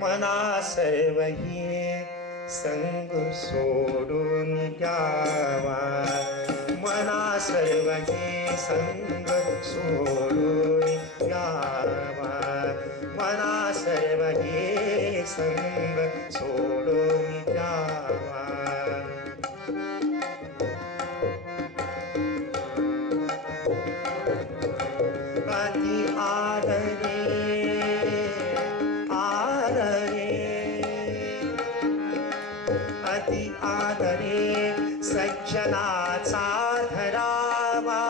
मना सर्व हे संग सोडून द्यावा, मना सर्व हे संग सोडून द्यावा, मना सर्व हे संग सोडून द्यावा. अति आदरे अति आदरे सज्जनाचा धरावा,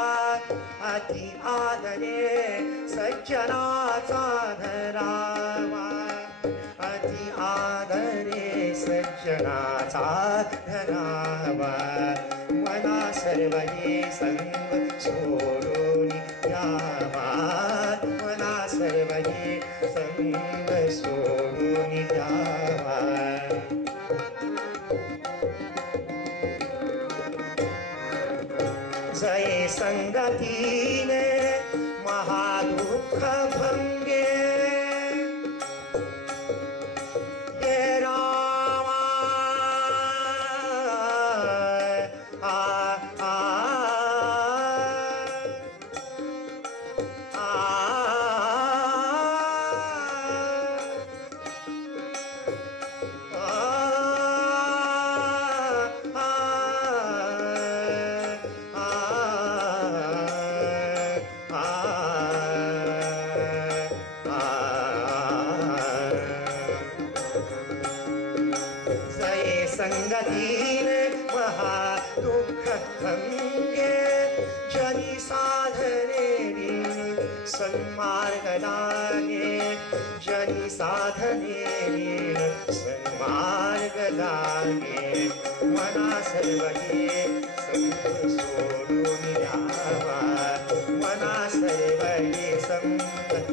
अति आदरे सज्जनाचा धरावा, अति आदरे सज्जनाचा धरावा. मना सर्व हे संग सोडून द्यावा, मना सर्व हे संग सोडून द्यावा. जय संगतीने महादुःख भंगे, हे रामा संगतीने महादुःख भंगे, जनी साधने सन्मार्ग लागे, जनी साधने सन्मार्ग लागे. मना सर्व हे संग सोडून द्यावा, मना सर्व हे संग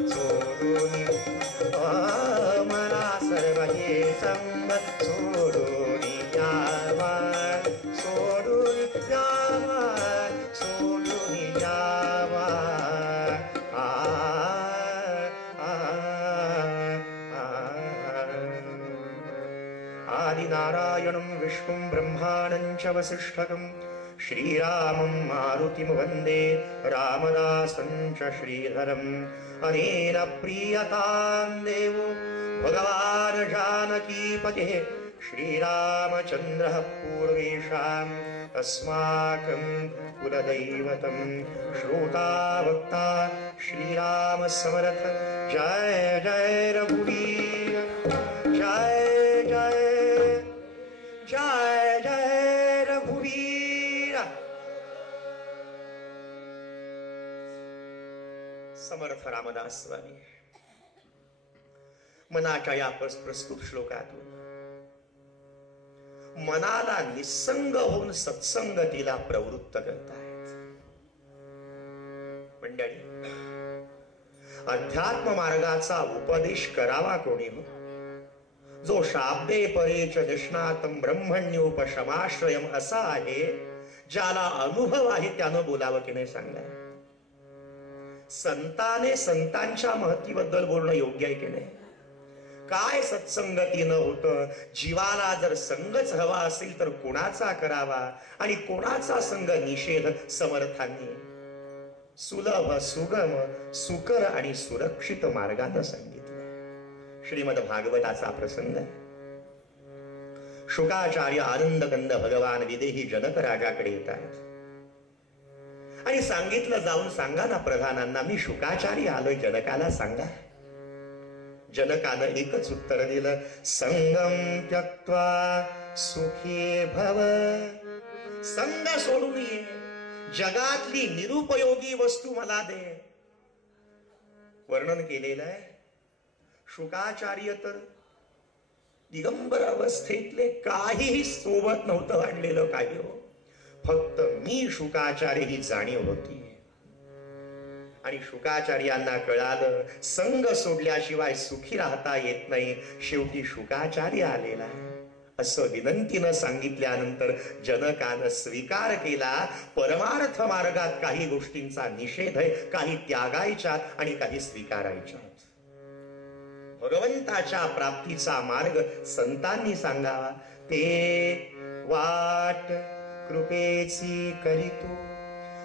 सोडून, मना सर्व हे संग सोडून द्यावा, सोडून द्यावा, सोडून द्यावा. आदिनारायणं विष्णुं ब्रह्माणं च वसिष्ठकं, श्रीरामं मारुतिं वन्दे रामदासं च श्रीधरम्. अनेन प्रीयतां देवो भगवान् जानकीपतिः श्रीरामचन्द्रः पूर्वेषाम् अस्माकं कुलदैवतं. श्रोता वक्ता श्रीराम समर्थ. जय जय रघुवीर, जय जय जय जय रघुवीर. समर्थ रामदास स्वामी मनाच्या या प्रस्तुत श्लोकातून मनाला निसंग होऊन सत्संगतीला प्रवृत्त करतायत. मंडळी, अध्यात्म मार्गाचा उपदेश करावा कोणी हो, जो शाब्दे परेच निष्णातम ब्रह्मण्योपशमाश्रयम असा आहे, ज्याला अनुभव आहे त्यानं बोलावं की नाही सांगा. संताने संतांच्या महतीबद्दल बोलणं योग्य आहे की नाही. काय सत्संगतीनं होतं, जीवाला जर संगच हवा असेल तर कोणाचा करावा आणि कोणाचा संग निषेध समर्थांनी सुलभ सुगम सुकर आणि सुरक्षित मार्गानं सांगितलं. श्रीमद भागवताचा प्रसंग आहे. शुकाचार्य आनंदकंद भगवान विदेही जनक राजाकडे येत आहेत आणि सांगितलं, जाऊन सांगा ना प्रधानांना, मी शुकाचार्य आलोय, जनकाला सांगा. जनकानं एकच उत्तर दिलं, संगम त्यक्त्वा सुखी भव. संग सोडून ये, जगातली निरुपयोगी वस्तू मला दे. वर्णन केलेलं आहे. शुकाचार्य तर दिगंबर अवस्थेतले, काहीही सोबत नव्हतं आणलेलं काही हो, फक्त मी शुकाचार्य ही जाणीव होती. आणि शुकाचार्यांना कळालं संग सोडल्याशिवाय सुखी राहता येत नाही, शेवटी शुकाचार्य आलेला असं विनंतीनं सांगितल्यानंतर जनकानं स्वीकार केला. परमार्थ मार्गात काही गोष्टींचा निषेध आहे, काही त्यागायच्यात आणि काही स्वीकारायच्यात. भगवंताच्या प्राप्तीचा मार्ग संतांनी सांगावा. ते वाट कृपेची करीतो,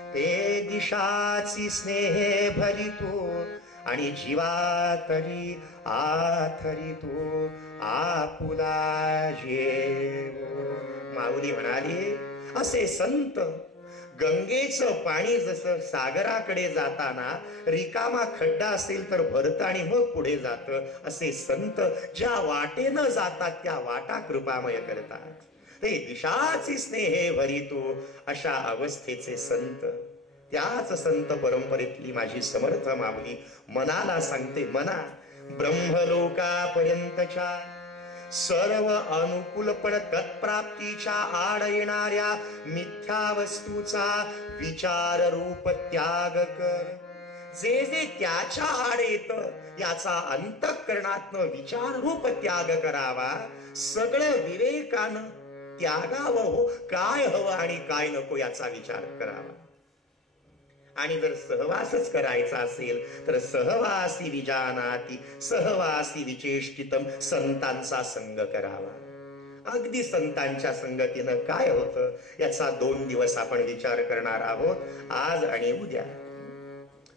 ते दिशाची स्नेहे भरितो, आणि जीवा तरी आथरितो आपुला जेव. माऊली म्हणाली असे संत गंगेचं पाणी जसं सागराकडे जाताना रिकामा खड्डा असेल तर भरतं आणि मग पुढे जातं, असे संत ज्या वाटेनं जातात त्या वाटा कृपामय करतात. ते दिशाची स्नेहे भरितो अशा अवस्थेचे संत, त्याच संत परंपरेतली माझी समर्थ माऊली मनाला सांगते. मना ब्रह्मलोकापर्यंतच्या सर्व अनुकूल पण तत्प्राप्तीच्या आड येणाऱ्या मिथ्या वस्तूचा विचार रूप त्याग कर. जे जे त्याच्या आड येत याचा अंतःकरणातनं विचार रूप त्याग करावा. सगळं विवेकानं त्यागावं हो, काय हवं आणि काय नको याचा विचार करावा. आणि जर सहवासच करायचा असेल तर सहवासी विजानाती सहवासी विचेष्टितम, संतांचा संग करावा. अगदी संतांच्या संगतीनं काय होतं याचा 2 दिवस आपण विचार करणार आहोत, आज आणि उद्या.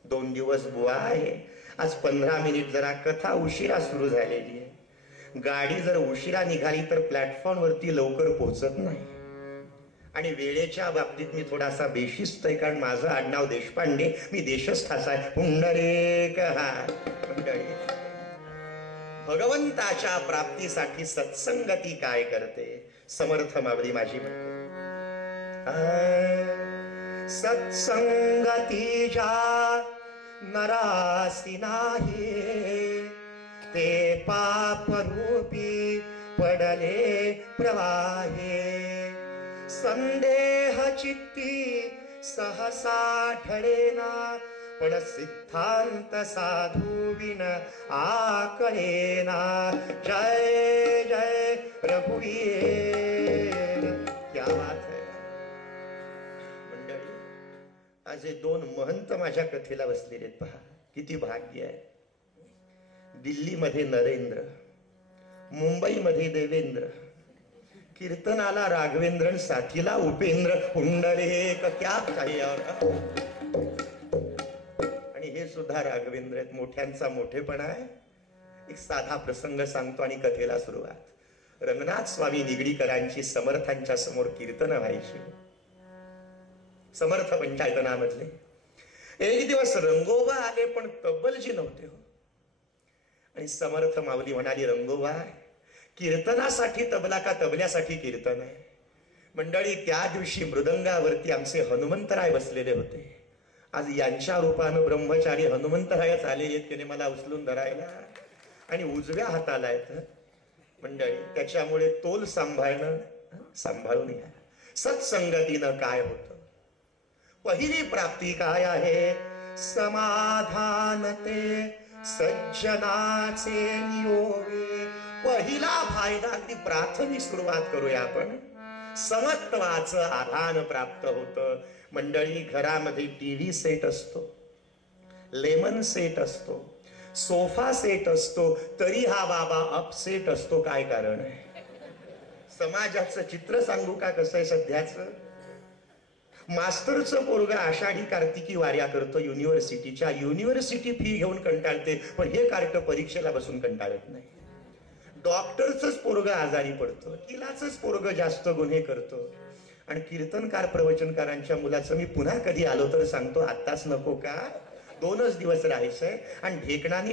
2 दिवस बुवा आहे. आज 15 मिनिट जरा कथा उशिरा सुरू झालेली आहे. गाडी जर उशिरा निघाली तर प्लॅटफॉर्म वरती लवकर पोहोचत नाही. आणि वेळेच्या बाबतीत मी थोडासा बेशिस्त आहे, कारण माझं आडनाव देशपांडे, मी देशस्थाचा आहे. पुंडलिक मंडळी, भगवंताच्या प्राप्तीसाठी सत्संगती काय करते समर्थ मावली माझी म्हणते. सत्संगतीच्या नरासी नाही, ते पाप रूपी पडले प्रवाहे. संदेह चित्ती सहसा ढळेना, पण सिद्धांत साधू विन आकळेना. जय जय रघुवीर, क्या बात है. मंडळी, आज 2 महंत माझ्या कथेला बसलेले आहेत. पहा किती भाग्य आहे. दिल्लीमध्ये नरेंद्र, मुंबईमध्ये देवेंद्र, कीर्तनाला राघवेंद्र, साथीला उपेंद्र. पुंडलिक क्या काही. आणि हे सुद्धा राघवेंद्र आहेत. मोठ्यांचा मोठेपणा आहे. एक साधा प्रसंग सांगतो आणि कथेला सुरुवात. रंगनाथ स्वामी निगडीकरांची समर्थांच्या समोर कीर्तन व्हायची, समर्थ पंचायतनामधले. एक दिवस रंगोबा आले पण तब्बलजी नव्हते हो. आणि समर्थ माऊली म्हणाली, रंगोबा कीर्तनासाठी तबला का तबल्यासाठी कीर्तन आहे. मंडळी, त्या दिवशी मृदंगावरती आमचे हनुमंतराय बसलेले होते. आज यांच्या रूपानं ब्रह्मचारी हनुमंतरायच आलेले आहेत, त्याने मला उचलून धरायला आणि उजव्या हाताला आहेत. मंडळी, त्याच्यामुळे तोल सांभाळून या. सत्संगतीनं काय होतं. पहिली प्राप्ती काय आहे. समाधान ते सज्जनाचे नियोगे. पहिला फायदा, अगदी प्राथमिक सुरुवात करूया आपण. समत्वाचं आधान प्राप्त होतं. मंडळी, घरामध्ये टीव्ही सेट असतो, लेमन सेट असतो, सोफा सेट असतो, तरी हा बाबा अपसेट असतो. काय कारण आहे. समाजाचं चित्र सांगू का कसं आहे सध्याचं. मास्तरचं पोरगा आषाढी कार्तिकी वाऱ्या करतो युनिव्हर्सिटीच्या. युनिव्हर्सिटी फी घेऊन कंटाळते, पण हे कार्ट परीक्षेला बसून कंटाळत नाही. डॉक्टरच पोरग आजारी पडतो, वकिलाच पोरग जास्त गुन्हे करतो. आणि कीर्तनकार प्रवचनकारांच्या मुलाचं मी पुन्हा कधी आलो तर सांगतो, आत्ताच नको का, 2च दिवस राहायचंय. आणि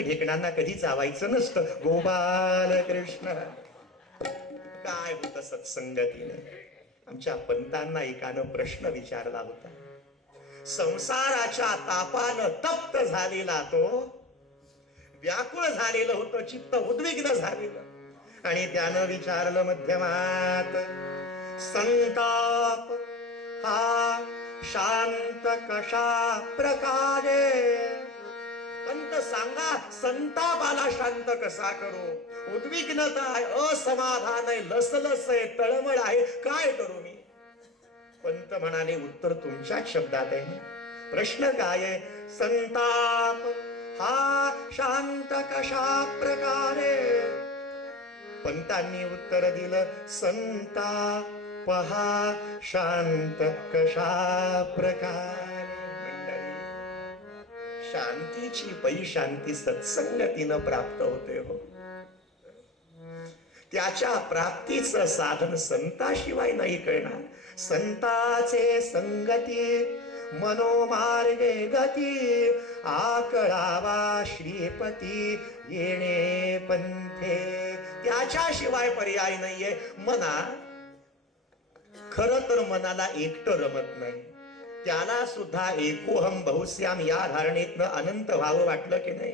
ढेकणांना कधी चावायचं नसतं. गोपाल कृष्ण. काय होतं सत्संगतीने. आमच्या पंतांना एकानं प्रश्न विचारला होता. संसाराच्या तापानं तप्त झालेला तो, व्याकुळ झालेलं होतं, चित्त उद्विग्न झालेलं. आणि त्यानं विचारलं मध्यमात, संताप हा शांत कशा प्रकारे. संत सांगा, संतापाला शांत कसा करू? उद्विग्नता आहे, असमाधान आहे, लसलस आहे, तळमळ आहे, काय करू मी? पंत म्हणाले, उत्तर तुमच्याच शब्दात आहे. प्रश्न काय आहे? संताप हा शांत कशा प्रकारे? पंतांनी उत्तर दिलं, संताप हा शांत कशा प्रकारे? शांतीची परिशांती सत्संगतीनं प्राप्त होते हो. त्याच्या प्राप्तीचं साधन संताशिवाय नाही कळणार. संताचे संगती मनोमार्गे गती, आकळावा श्रीपती येणे पंथे. त्याच्याशिवाय पर्याय नाहीये. मना खर तर मनाला एकटं रमत नाही. त्याला सुद्धा एकोहम बहुश्याम या धारणेतनं अनंत व्हावं वाटलं की नाही?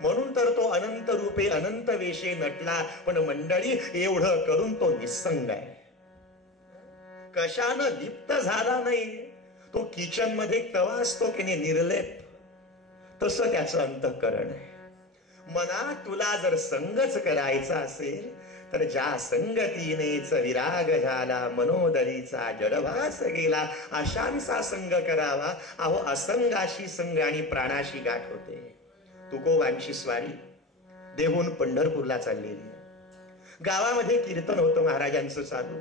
म्हणून तर तो अनंत रूपे अनंत वेशे नटला. पण मंडळी, एवढं करून तो निस्संग आहे. कशानं लिप्त झाला नाही. तो किचन मध्ये तवा असतो की नाही निर्लेप, तसं त्याचं अंतःकरण आहे. मना, तुला जर संगच करायचा असेल तर ज्या संगतीनेच विराग झाला, मनोदरीचा जडभास गेला, अशांचा संग करावा. अहो, असंगाशी संग आणि प्राणाशी गाठ होते. तुकोबांची स्वारी देहून पंढरपूरला चाललेली. गावामध्ये कीर्तन होतं महाराजांचं चालू.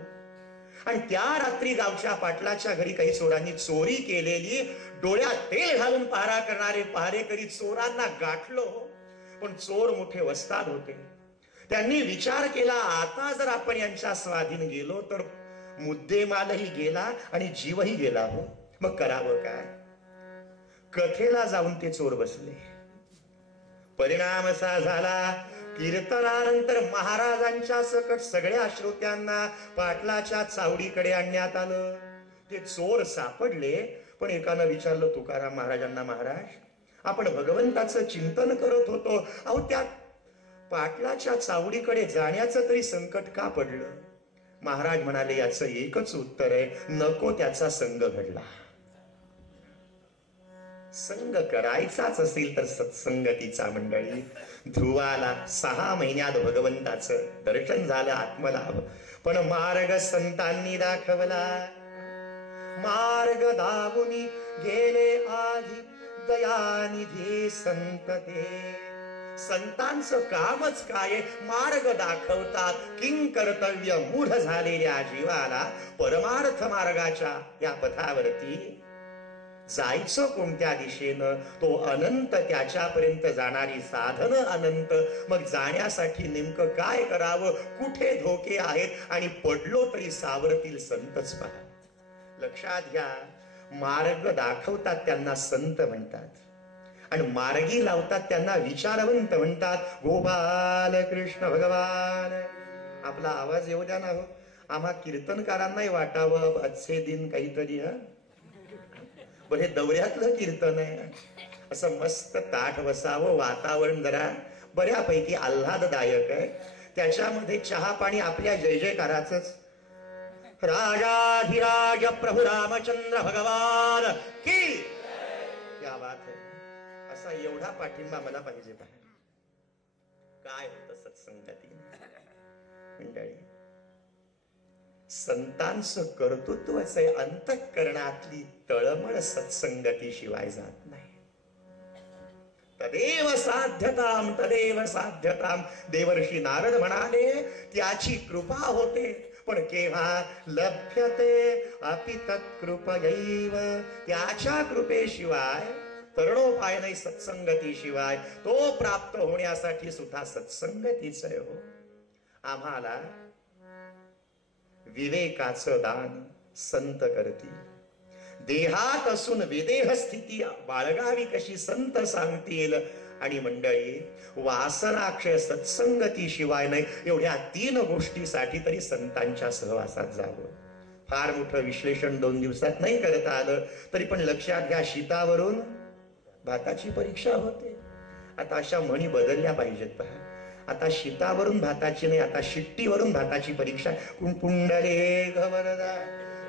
आणि त्या रात्री गावच्या पाटलाच्या घरी काही चोरांनी चोरी केलेली. डोळ्यात तेल घालून पहारा करणारे पहारेकरी चोरांना गाठलो. पण चोर मोठे वस्ताद होते. त्यांनी विचार केला, आता जर आपण यांच्या स्वाधीन गेलो तर मुद्देमालही गेला आणि जीवही गेला हो. मग करावं काय? कथेला जाऊन ते चोर बसले. परिणाम असा झाला, कीर्तनानंतर महाराजांच्या सकट सगळ्या श्रोत्यांना पाटलाच्या चावडीकडे आणण्यात आलं. ते चोर सापडले. पण एकानं विचारलं तुकाराम महाराजांना, महाराज, आपण भगवंताचं चिंतन करत होतो, अहो त्या पाटलाच्या चावडीकडे जाण्याचं तरी संकट का पडलं? महाराज म्हणाले, याचं एकच उत्तर आहे, नको त्याचा संग घडला. संग करायचाच असेल तर सत्संगतीचा. मंडळी, ध्रुवाला 6 महिन्यात भगवंताचं दर्शन झालं, आत्मलाभ. पण मार्ग संतांनी दाखवला. मार्ग दावुनी गेले आधी दयानिधी संत ते. संतांचं कामच काय? मार्ग दाखवतात. किंग कर्तव्य मूढ झालेल्या जीवाला परमार्थ मार्गाच्या या पथावरती जायचं कोणत्या दिशेनं? तो अनंत, त्याच्यापर्यंत जाणारी साधनं अनंत. मग जाण्यासाठी नेमकं काय करावं? कुठे धोके आहेत? आणि पडलो तरी सावरतील संतच पहा. लक्षात घ्या, मार्ग दाखवतात त्यांना संत म्हणतात, आणि मार्गी लावतात त्यांना विचारवंत म्हणतात. गोपाल कृष्ण भगवान. आपला आवाज येऊ द्या ना हो. आम्हा कीर्तनकारांनाही वाटावं आजचे दिन काहीतरी. बरे दौऱ्यातलं कीर्तन आहे, असं मस्त ताठ बसावं. वातावरण जरा बऱ्यापैकी आल्हाददायक आहे. त्याच्यामध्ये चहा पाणी आपल्या जय जयकाराच. राजाधिराज प्रभू रामचंद्र भगवान की क्या बात है. असा एवढा पाठिंबा मला पाहिजे. काय होतं सत्संगती मंडळी? संतांचं कर्तृत्वच आहे. अंतःकरणातली तळमळ सत्संगती शिवाय जात नाही. तदेव साध्यताम, तदेव साध्यताम. देवर्षी नारद म्हणाले, त्याची कृपा होते. पण केव्हा? लभ्यते अपि तत्कृपयैव. त्याच्या कृपेशिवाय तरणोपाय नाही. सत्संगती शिवाय तो प्राप्त होण्यासाठी सुद्धा सत्संगतीच आहे हो. आम्हाला विवेकाचं दान संत करतील. देहात असून विदेह स्थिती बाळगावी कशी संत सांगतील. आणि मंडळी, वासनाक्षय सत्संगती शिवाय नाही. एवढ्या 3 गोष्टीसाठी तरी संतांच्या सहवासात जावं. फार मोठं विश्लेषण 2 दिवसात नाही करता आलं, तरी पण लक्षात घ्या, शीतावरून भाताची परीक्षा होते. आता अशा म्हणी बदलल्या पाहिजेत पहा. आता शीतावरून भाताची नाही, आता शिट्टीवरून भाताची परीक्षा. पुंडले वरदा.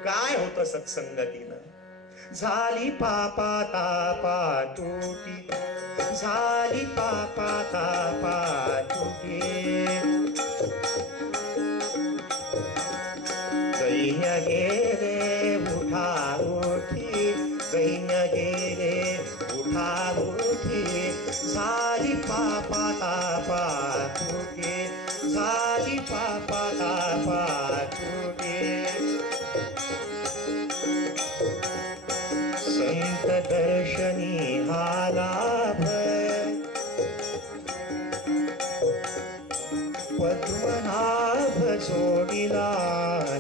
काय होतं सत्संगतीनं? झाली पापा तापा तुटी, झाली पापा तापा तुटी. दैन्य गेले उठा उठी, दैन्य गेले उठा उठी. झाली पापा तापा तुटी, झाली पापा तापा तुटी. संत दर्शनी हा लाभ, पद्मनाभ जोडिला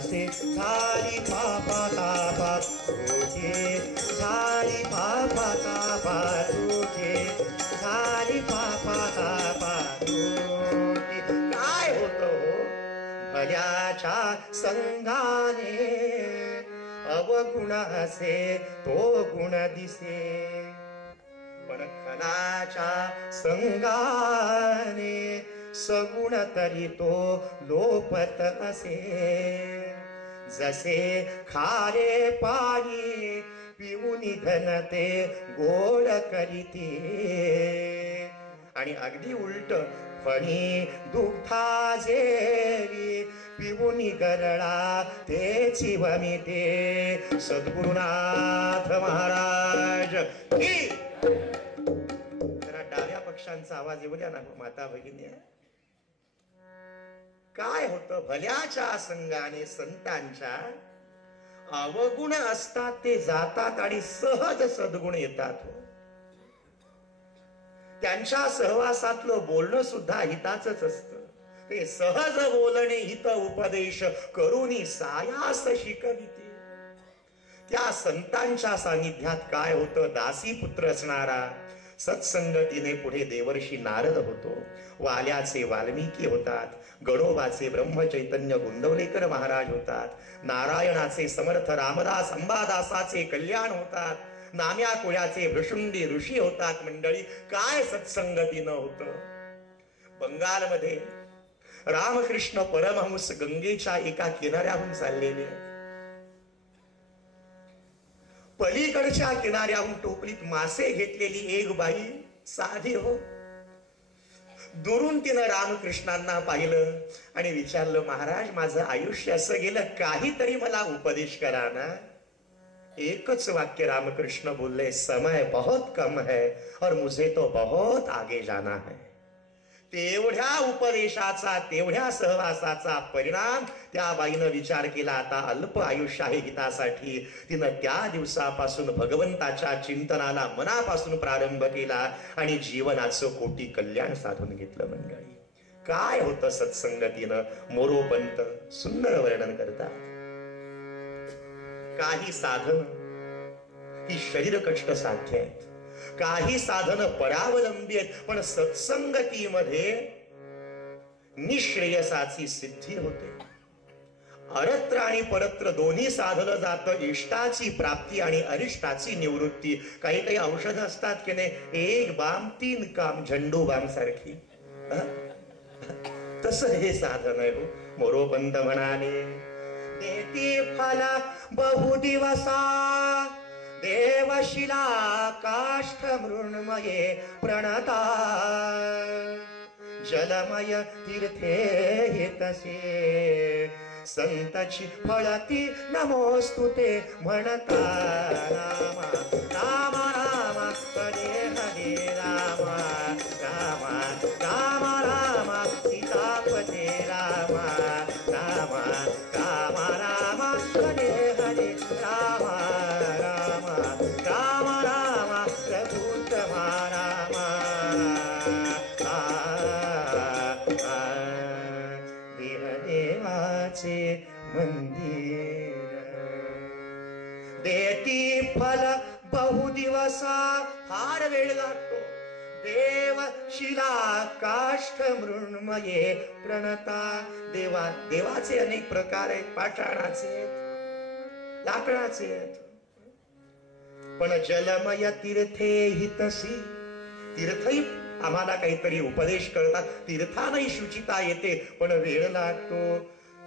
से. झाली पापा तापा तुझे, झाली पापा तापा तुझे, झाली पापा तापा तुझे. काय होतं भल्याच्या संगाने, अवगुण असे तो गुण दिसे. पण खनाच्या संगाने सगुण तरी तो लोपत असे. जसे खारे पाणी पिऊन घनते गोड करीते, आणि अगदी उलट फणी दुग्धा जेवी पिऊन गरळा तेची वमिते. सद्गुरुनाथ महाराज की. जरा डाव्या पक्षांचा आवाज येऊ द्या ना माता भगिनी. काय होतं भल्याच्या संगाने संतांच्या अवगुण असतात ते जातात आणि सहज सद्गुण येतात. त्यांच्या सहवासातलं बोलणं सुद्धा हिताचंच असतं. ते सहज बोलणे हित उपदेश करूनी सायास शिकविते. त्या संतांच्या सानिध्यात काय होतं, दासी पुत्र असणारा सत्संगतीने पुढे देवर्षी नारद होतो, वाल्याचे वाल्मिकी होतात, गडोबाचे ब्रह्मचैतन्य गोंदवलेकर महाराज होतात, नारायणाचे समर्थ रामदास अंबादासाचे कल्याण होतात, नाम्या कुळाचे भृशुंडी ऋषी होतात. मंडळी काय सत्संगतीनं होतं. बंगालमध्ये रामकृष्ण परमहंस गंगेच्या एका किनाऱ्याहून चाललेले, पलीकडच्या किनाऱ्याहून टोपलीत मासे घेतलेली एक बाई साधी हो. दुरून तिनं रामकृष्णांना पाहिलं आणि विचारलं, महाराज माझं आयुष्य असं गेलं, काहीतरी मला उपदेश करा ना. एकच वाक्य रामकृष्ण बोलले, समय बहुत कम है और मुझे तो बहुत आगे जाना है. तेवढ्या उपदेशाचा तेवढ्या सहवासाचा परिणाम त्या बाईनं विचार केला. आता अल्प आयुष्य आहे हितासाठी. तिनं त्या दिवसापासून भगवंताच्या चिंतनाला मनापासून प्रारंभ केला आणि जीवनाचं कोटी कल्याण साधून घेतलं. मंडळी काय होतं सत्संगतीनं. मोरोपंत सुंदर वर्णन करतात. काही साधन ही शरीर कष्ट साध्य आहेत, काही साधन परावलंबी आहेत, पण सत्संगतीमध्ये निश्रेयसाची सिद्धी होते. अरत्र आणि परत्र दोन्ही साधलं जातं इष्टाची प्राप्ती आणि अरिष्टाची निवृत्ती. काही काही औषध असतात की नाही, एक बाम तीन काम, झंडू बाम सारखी, तसं हे साधन आहे. मोरोपंत म्हणाले, देती फला बहुदिवसा देवशिला काष्ठ मृण्मये प्रणता. जलमय तीर्थे हेतसे संतची फळती नमोस्तुते म्हणता. रामा रामा रामा हरे हरे रामा रामा रामा रामा सीतापते रामा रामा रामा रामा हरे हरे रामा रामा रामा रामा प्रभुतमा रामा. देवाचे मंदिर देती फल बहुदिवसा. फार वेळ लागतो. देव शिला काष्ठ मृण्मये प्रणता. देवाचे अनेक प्रकार आहेत. पाषाणाचे आहेत, लाकडाचे आहेत. पण जलमय तीर्थे हितसी. तीर्थही आम्हाला काहीतरी उपदेश करतात. तीर्थानही शुचिता येते, पण वेळ लागतो.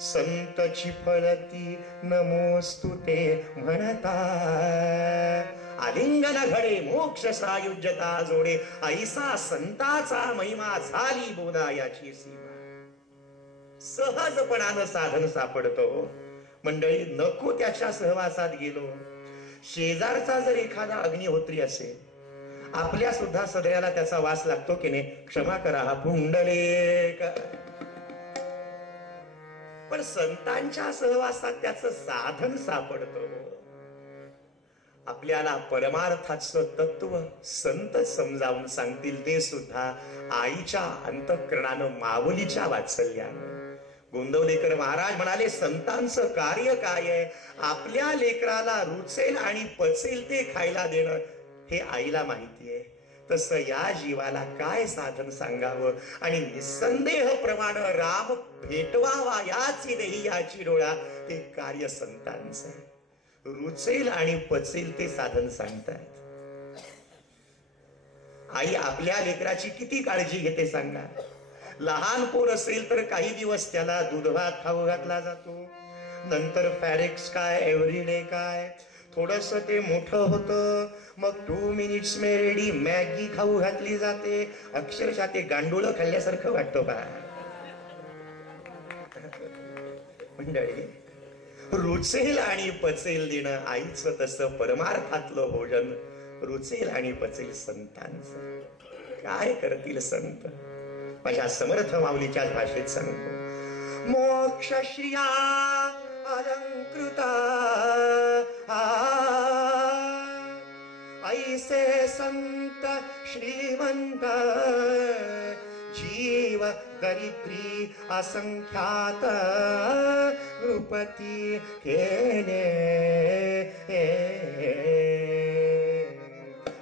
संतची फळती नमोस्तुते म्हणता, आलिंगन घडे मोक्ष सायुज्यता जोडे, ऐसा संताचा महिमा झाली बोला याची सीमा. सहजपणानं साधन सापडतो. मंडळी, नको त्याच्या सहवासात गेलो. शेजारचा जर एखादा अग्निहोत्री असेल, आपल्या सुद्धा सदऱ्याला त्याचा वास लागतो की नाही? क्षमा करा हा पुंडलिक. पण संतांच्या सहवासात त्याचं साधन सापडतो. आपल्याला परमार्थाचं तत्व संत समजावून सांगतील, ते सुद्धा आईच्या अंतःकरणानं, माऊलीच्या वात्सल्यानं. गोंदवलेकर महाराज म्हणाले, संतांचं कार्य काय आहे? आपल्या लेकराला रुचेल आणि पचेल ते खायला देणं, हे आईला माहिती आहे. तसं या जीवाला काय साधन सांगावं आणि निसंदेह प्रमाण राम भेटवावा याची देही याची डोळा, हे कार्य संतांचं आहे. रुचेल आणि पचेल ते साधन सांगतात. आई आपल्या लेकराची किती काळजी घेते सांगा. लहान पोर असेल तर काही दिवस त्याला दूध भात खाऊ घातला जातो, नंतर फॅरेक्स काय, एव्हरीडे काय. थोडस ते मोठं होतं, मग 2 मिनिट्स में रेडी मॅगी खाऊ घातली जाते. अक्षरशः ते गांडूळ खाल्ल्यासारखं वाटतं पहा. मंडळी, रुचेल आणि पचेल देणं आईचं, तसं परमार्थातलं भोजन रुचेल आणि पचेल संतांचं. काय करतील संत? माझ्या समर्थ माऊलीच्याच भाषेत सांगतो, मोक्ष श्रिया अलंकृता ऐसे संत श्रीमंत, जीव दरिद्री असंख्यात नृपती केले.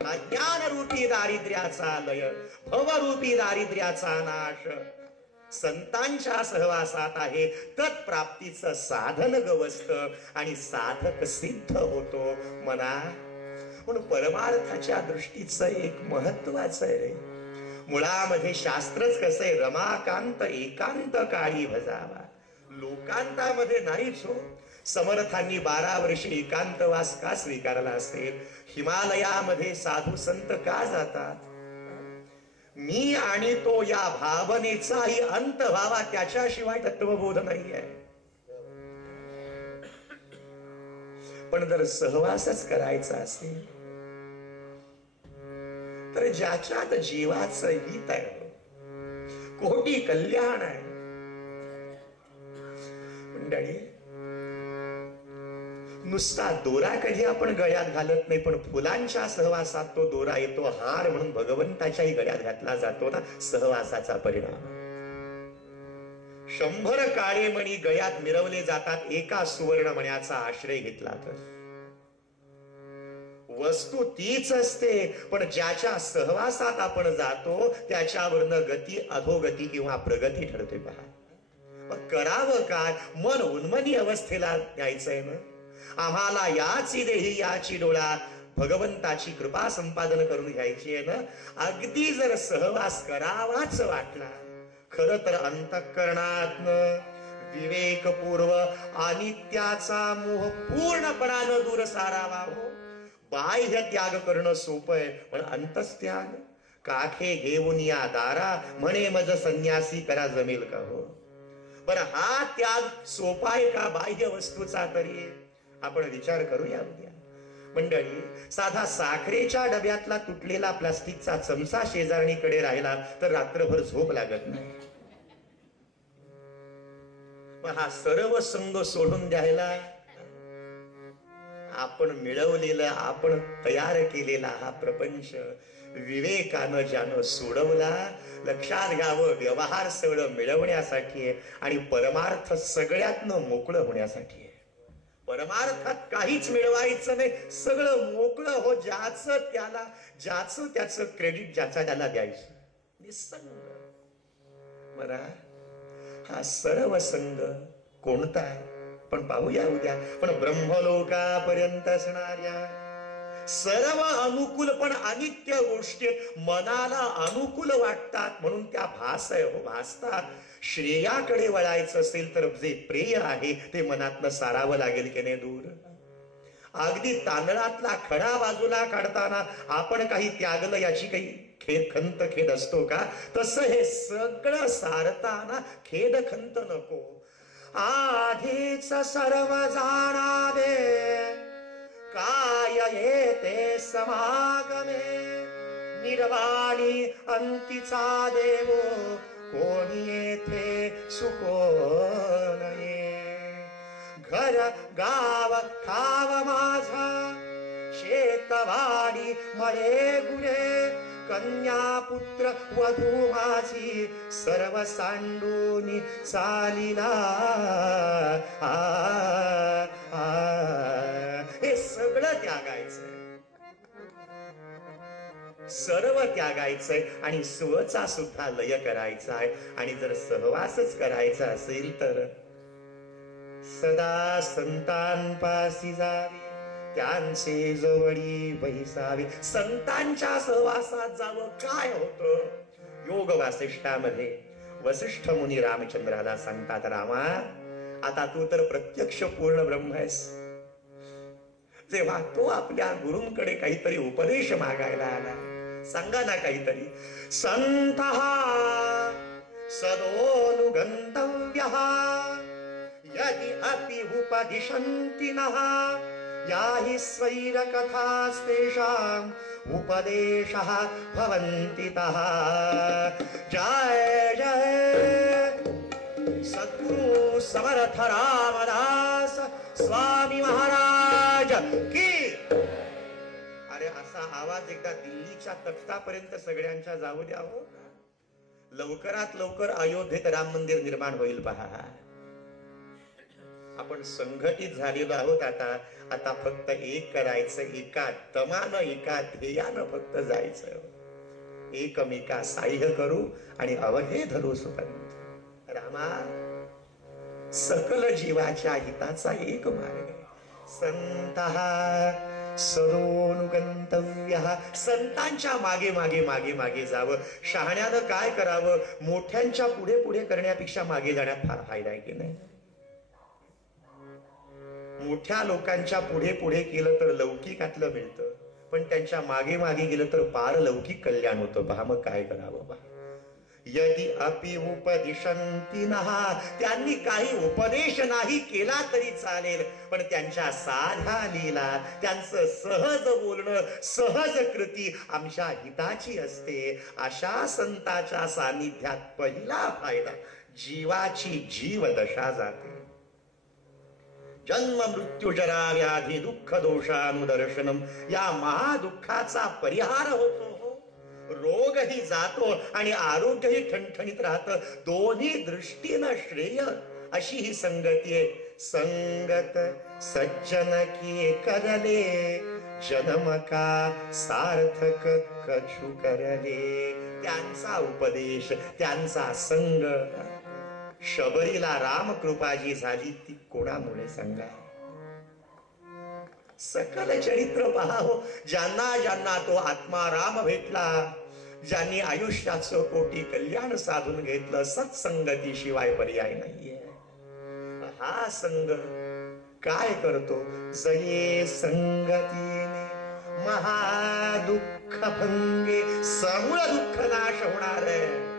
अज्ञानरूपी दारिद्र्याचा लय, भवरूपी दारिद्र्याचा नाश संतांच्या सहवासात आहे. तत्प्राप्तीचं साधन गवसत आणि साधक सिद्ध होतो मना. म्हणून परमार्थाच्या दृष्टीचं एक महत्वाचं आहे. मुळामध्ये शास्त्रच कसं आहे, रमाकांत एकांत काळी भजावा. लोकांतामध्ये नाहीच हो. समर्थांनी 12 वर्षे एकांतवास का स्वीकारला असेल? हिमालयामध्ये साधू संत का जातात? मी आणि तो या भावनेचाही अंत व्हावा, त्याच्याशिवाय तत्वबोध नाही आहे. पण जर सहवासच करायचा असेल तर ज्याच्यात जीवाचं हित आहे, कोटी कल्याण आहे. मंडळी, नुसता दोरा कधी आपण गळ्यात घालत नाही, पण फुलांच्या सहवासात तो दोरा येतो. हार म्हणून भगवंताच्याही गळ्यात घातला जातो ना, सहवासाचा परिणाम. 100 काळे मणी गळ्यात मिरवले जातात एका सुवर्ण मण्याचा आश्रय घेतला तर. वस्तू तीच असते, पण ज्याच्या सहवासात आपण जातो त्याच्यावरनं गती अधोगती किंवा प्रगती ठरते पहा. मग करावं काय? मन उन्मनी अवस्थेला द्यायचंय ना. आम्हाला याची देही याची डोळा, भगवंताची कृपा संपादन करून घ्यायची आहे ना. अगदी जर सहवास करावाच वाटला, खर तर अंतःकरणातनं विवेकपूर्व अनित्याचा मोह पूर्णपणानं दूर सारावा हो. बाह्य त्याग करणं सोपं आहे, पण अंतस्त्याग काखे घेऊन या दारा, म्हणे मज संन्यासी करा जमेल का हो. बरं, हा त्याग सोपा आहे का बाह्य वस्तूचा? तरी आपण विचार करूया उद्या. मंडळी, साधा साखरेच्या डब्यातला तुटलेला प्लास्टिकचा चमचा शेजारणीकडे राहिला तर रात्रभर झोप लागत नाही. मग हा सर्व संग सोडून द्यायला, आपण मिळवलेला, आपण तयार केलेला हा प्रपंच विवेकानं ज्यानं सोडवला, लक्षात घ्यावं, व्यवहार सगळं मिळवण्यासाठी आहे आणि परमार्थ सगळ्यातनं मोकळं होण्यासाठी आहे. परमार्थात काहीच मिळवायचं नाही, सगळं मोकळं हो. ज्याचं त्याचं क्रेडिट ज्याचा त्याला द्यायचं. निसंग. बरा, हा सर्व संग कोणता आहे पण पाहूया उद्या. पण ब्रह्मलोकापर्यंत असणाऱ्या सर्व अनुकूल पण अनित्य गोष्टी मनाला अनुकूल वाटतात म्हणून त्या भासतात. श्रेयाकडे वळायचं असेल तर जे प्रेय आहे ते मनातनं सारावं लागेल की नाही दूर. अगदी तांदळातला खडा बाजूला काढताना आपण काही त्यागलं याची काही खंत खेद असतो का? तसं हे सगळं सारताना खेद खंत नको. आधीच सर्व जाणावे काय येते समागमे, निर्वाणी अंतीचा देव कोणी येथे सुकोनये. घर गाव ठाव माझा शेतवाडी मळे गुरे, कन्या पुत्र वधू माझी सर्व सांडूनी चालिला. हे सगळं त्यागायचंय, सर्व त्यागायचंय आणि स्वचा सुद्धा लय करायचा आहे. आणि जर सहवासच करायचा असेल तर सदा संतांपासी जावे, त्यांचे जवळी बैसावे. संतांच्या सहवासात जावं. काय होतं? योग वासिष्ठामध्ये वसिष्ठ मुनी रामचंद्राला सांगतात, रामा आता तू तर प्रत्यक्ष पूर्ण ब्रह्म आहेस. जेव्हा तो आपल्या गुरूंकडे काहीतरी उपदेश मागायला आला, सांगा ना काहीतरी. संतः सदोनुगंतव्यः यदि अपि उपदिशन्ति नः, याहि स्वैरकथास्तेषाम् उपदेशः भवन्ति तः. जय जय सद्गुरु समर्थ रामदास स्वामी महाराज की. अरे असा आवाज एकदा दिल्लीच्या तख्तापर्यंत सगळ्यांच्या जाऊ द्यावं. लवकरात लवकर अयोध्येत राम मंदिर निर्माण होईल पहा. आपण संघटित झालेलो आहोत. आता फक्त एक करायचं, एका दमानं एका ध्येयानं फक्त जायचं. एकमेका साह्य करू आणि अवघे धरू सुपंथ. रामा सकल जीवाच्या हिताचा एक मार्ग. संतः सदोनुगंतव्यः, संतांच्या मागे मागे मागे मागे जावं. शहाण्यानं काय करावं? मोठ्यांच्या पुढे पुढे करण्यापेक्षा मागे जाण्यात फार फायदा आहे की नाही? मोठ्या लोकांच्या पुढे पुढे केलं तर लौकिकातलं मिळतं, पण त्यांच्या मागे मागे गेलं तर पार लौकिक कल्याण होतं. पहा मग काय करावं बा. यदि अपि उपदिशन्ति नः, त्यांनी काही उपदेश नाही केला तरी चालेल, पण त्यांच्या साध्या लीला, त्यांचं सहज बोलणं, सहज कृती आमच्या हिताची असते. अशा संतांच्या सानिध्यात पहिला फायदा, जीवाची जीवदशा जाते. जन्म मृत्यू जरा व्याधी दुःख दोषानुदर्शनम, या महादुःखाचा परिहार होतो. रोगही जातो आणि आरोग्यही ठणठणीत राहतं. दोन्ही दृष्टीनं श्रेय अशी ही संगती आहे. संगत सज्जन की करले, जन्म का सार्थक कछु करले. त्यांचा उपदेश, त्यांचा संग. शबरीला रामकृपाजी झाली ती कोणामुळे सांगा? सकल चरित्र पहावं. ज्यांना ज्यांना तो आत्मा राम भेटला, ज्यांनी आयुष्याचं कोटी कल्याण साधून घेतलं, सत्संगती शिवाय पर्याय नाहीये. हा संग काय करतो? जये संगतीने महादुःख भंगे, समूळ दुःख नाश होणार आहे.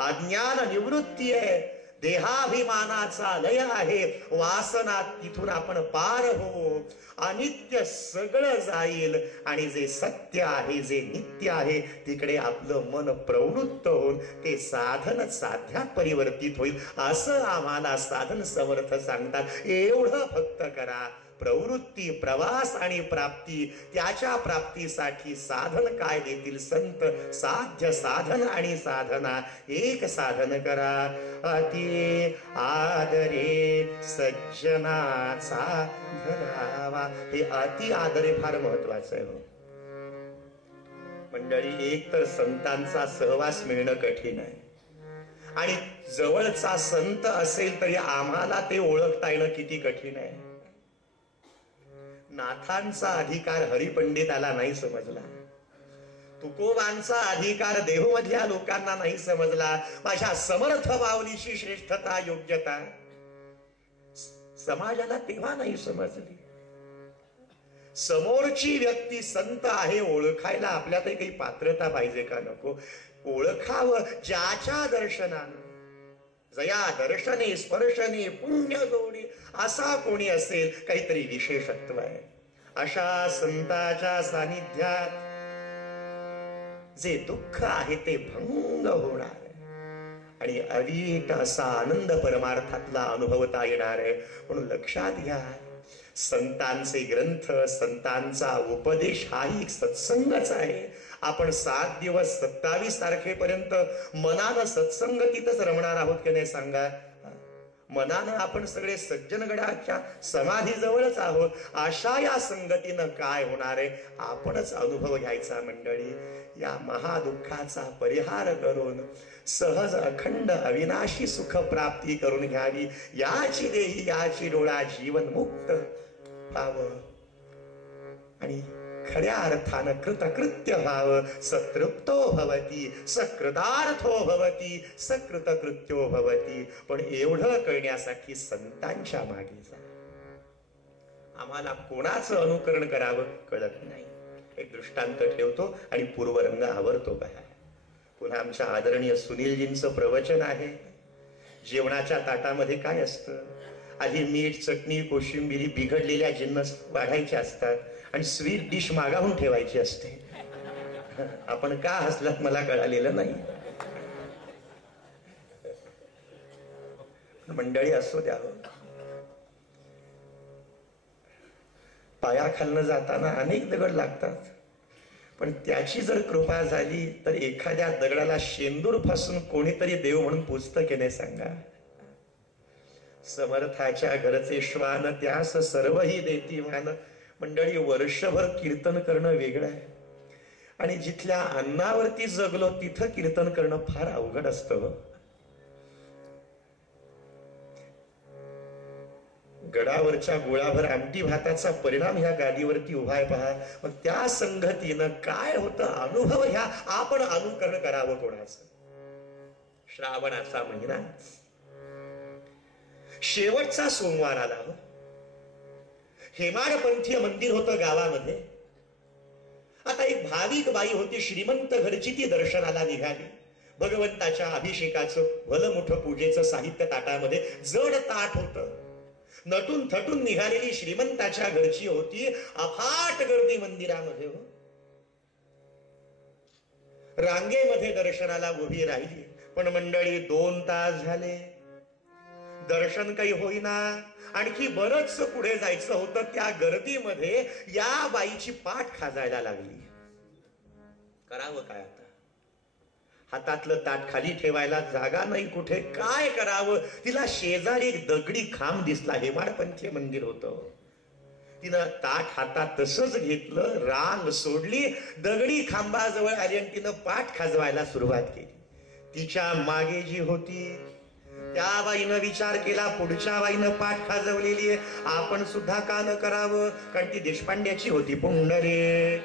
अज्ञान निवृत्ती आहे. देहाभिमानाचा लय आहे. वासना तिथून आपण पार हो. अनित्य सगळं जाईल आणि जे सत्य आहे, जे नित्य आहे, तिकडे आपलं मन प्रवृत्त होऊन ते साधन साध्यात परिवर्तित होईल. असं आम्हाला साधन समर्थ सांगतात. एवढं फक्त करा. प्रवृत्ती, प्रवास आणि प्राप्ती, त्याच्या प्राप्तीसाठी साधन काय देतील संत? साध्य साधन आणि साधना. एक साधन करा. अति आदरे सज्जनाचा धरावा. हे अति आदरे फार महत्वाचं आहे. मंडळी, एक तर संतांचा सहवास मिळणं कठीण आहे आणि जवळचा संत असेल तरी आम्हाला ते ओळखता येणं किती कठीण आहे. नाथांचा अधिकार हरिपंडिताला नाही समजला, तुकोबांचा अधिकार देहमधल्या लोकांना नाही समजला, माझ्या समर्थ माऊलीची श्रेष्ठता योग्यता समाजाला तेव्हा नाही समजली. समोरची व्यक्ती संत आहे ओळखायला आपल्यातही काही पात्रता पाहिजे का नको? ओळखावं ज्याच्या दर्शनानं, जया दर्शने स्पर्शने पुण्य जोडे, असा कोणी असेल काहीतरी विशेषत्व आहे. अशा संताच्या सानिध्यात जे दुःख आहे ते भंग होणार आणि अवीट असा आनंद परमार्थातला अनुभवता येणार आहे. म्हणून लक्षात घ्या, संतांचे ग्रंथ, संतांचा उपदेश हाही सत्संगच आहे. आपण 7 दिवस 27 तारखेपर्यंत मनानं सत्संगतीतच रमणार आहोत की नाही सांगा? मनानं आपण सगळे सज्जनगडाच्या समाधीजवळच आहोत. अशा या संगतीनं काय होणार आहे आपणच अनुभव घ्यायचा. मंडळी, या महादुःखाचा परिहार करून सहज अखंड अविनाशी सुख प्राप्ती करून घ्यावी, याची देही याची डोळा जीवन मुक्त व्हावं आणि खऱ्या अर्थानं कृतकृत्य व्हावं. सतृप्तो भवती सकृतार्थो भवती सकृतकृत्यो भवती. पण एवढं कळण्यासाठी संतांच्या मागे जा. आम्हाला कोणाचं अनुकरण करावं कळत नाही. एक दृष्टांत ठेवतो आणि पूर्वरंग आवरतो बघा. पुन्हा आमच्या आदरणीय सुनीलजींचं प्रवचन आहे. जेवणाच्या ताटामध्ये काय असतं? आधी मीठ, चटणी, कोशिंबिरी, बिघडलेल्या जिन्नस वाढायचे असतात आणि स्वीट डिश मागाहून ठेवायची असते. आपण का हसलात मला कळालेलं नाही. मंडळी असो द्यावं. पायाखालनं जाताना अनेक दगड लागतात, पण त्याची जर कृपा झाली तर एखाद्या दगडाला शेंदूर फासून कोणीतरी देव म्हणून पुजतं की नाही सांगा? समर्थाच्या घरचे श्वान त्यास सर्वही देती मान. मंडळी, वर्षभर कीर्तन करणं वेगळं आहे आणि जिथल्या अन्नावरती जगलो तिथं कीर्तन करणं फार अवघड असतं. गडावरच्या गोळाभर आमटी भाताचा परिणाम ह्या गादीवरती उभा आहे पहा. मग त्या संगतीनं काय होतं अनुभव ह्या. आपण अनुकरण करावं कोणाचं? श्रावणाचा महिना शेवटचा सोमवार आला. हेमाडपंथीय मंदिर होतं गावामध्ये. आता एक भाविक बाई होती, श्रीमंत घरची, ती दर्शनाला निघाली. भगवंताच्या अभिषेकाचं भलं मोठं पूजेचं साहित्य ताटामध्ये, जड ताट होतं. नटून थटून निघालेली श्रीमंताच्या घरची होती. अफाट गर्दी मंदिरामध्ये. रांगेमध्ये दर्शनाला उभी राहिली. पण मंडळी 2 तास झाले, दर्शन काही होईना. आणखी बरंच पुढे जायचं होतं. त्या गर्दीमध्ये या बाईची पाठ खाजायला लागली. करावं काय आता? हातातलं ताट खाली ठेवायला जागा नाही कुठे. काय करावं? तिला शेजारी एक दगडी खांब दिसला. हेमाडपंथीय मंदिर होतं. तिनं ताट हातात तसंच घेतलं, रांग सोडली, दगडी खांबाजवळ आली आणि तिनं पाठ खाजवायला सुरुवात केली. तिच्या मागे जी होती त्या बाईनं विचार केला, पुढच्या बाईनं पाठ खाजवलेली आहे, आपण सुद्धा का न करावं? कारण ती देशपांड्याची होती. पुंडरे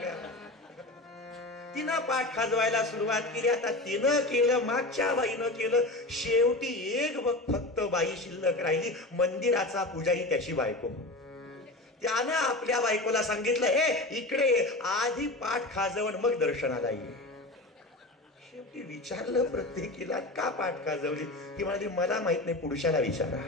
तिनं पाठ खाजवायला सुरुवात केली. आता तिनं केलं, मागच्या बाईनं केलं. शेवटी एक फक्त बाई शिल्लक राहिली, मंदिराचा पुजारी, त्याची बायको. त्यानं आपल्या बायकोला सांगितलं, हे इकडे आधी पाठ खाजवण मग दर्शनाला येईल. शेवटी विचारलं प्रत्येकीला, का पाठ खाजवली? ती म्हणाली, मला माहित नाही, पुरुषाला विचारा.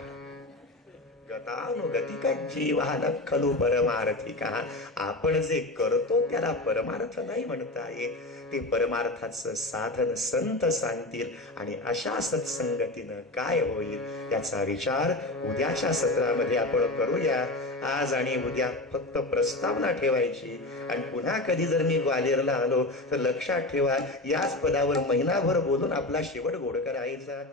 गतानुगतिका जीवान खलु परमार्थिका. आपण जे करतो त्याला परमार्थ नाही म्हणता येत. ते परमार्थाचं साधन संत सांगतील आणि अशा सत्संगतीनं काय होईल याचा विचार उद्याच्या सत्रामध्ये आपण करूया. आज आणि उद्या फक्त प्रस्तावना ठेवायची आणि पुन्हा कधी जर मी ग्वाल्हेरला आलो तर लक्षात ठेवा, याच पदावर महिनाभर बोलून आपला शेवट गोड करायचा.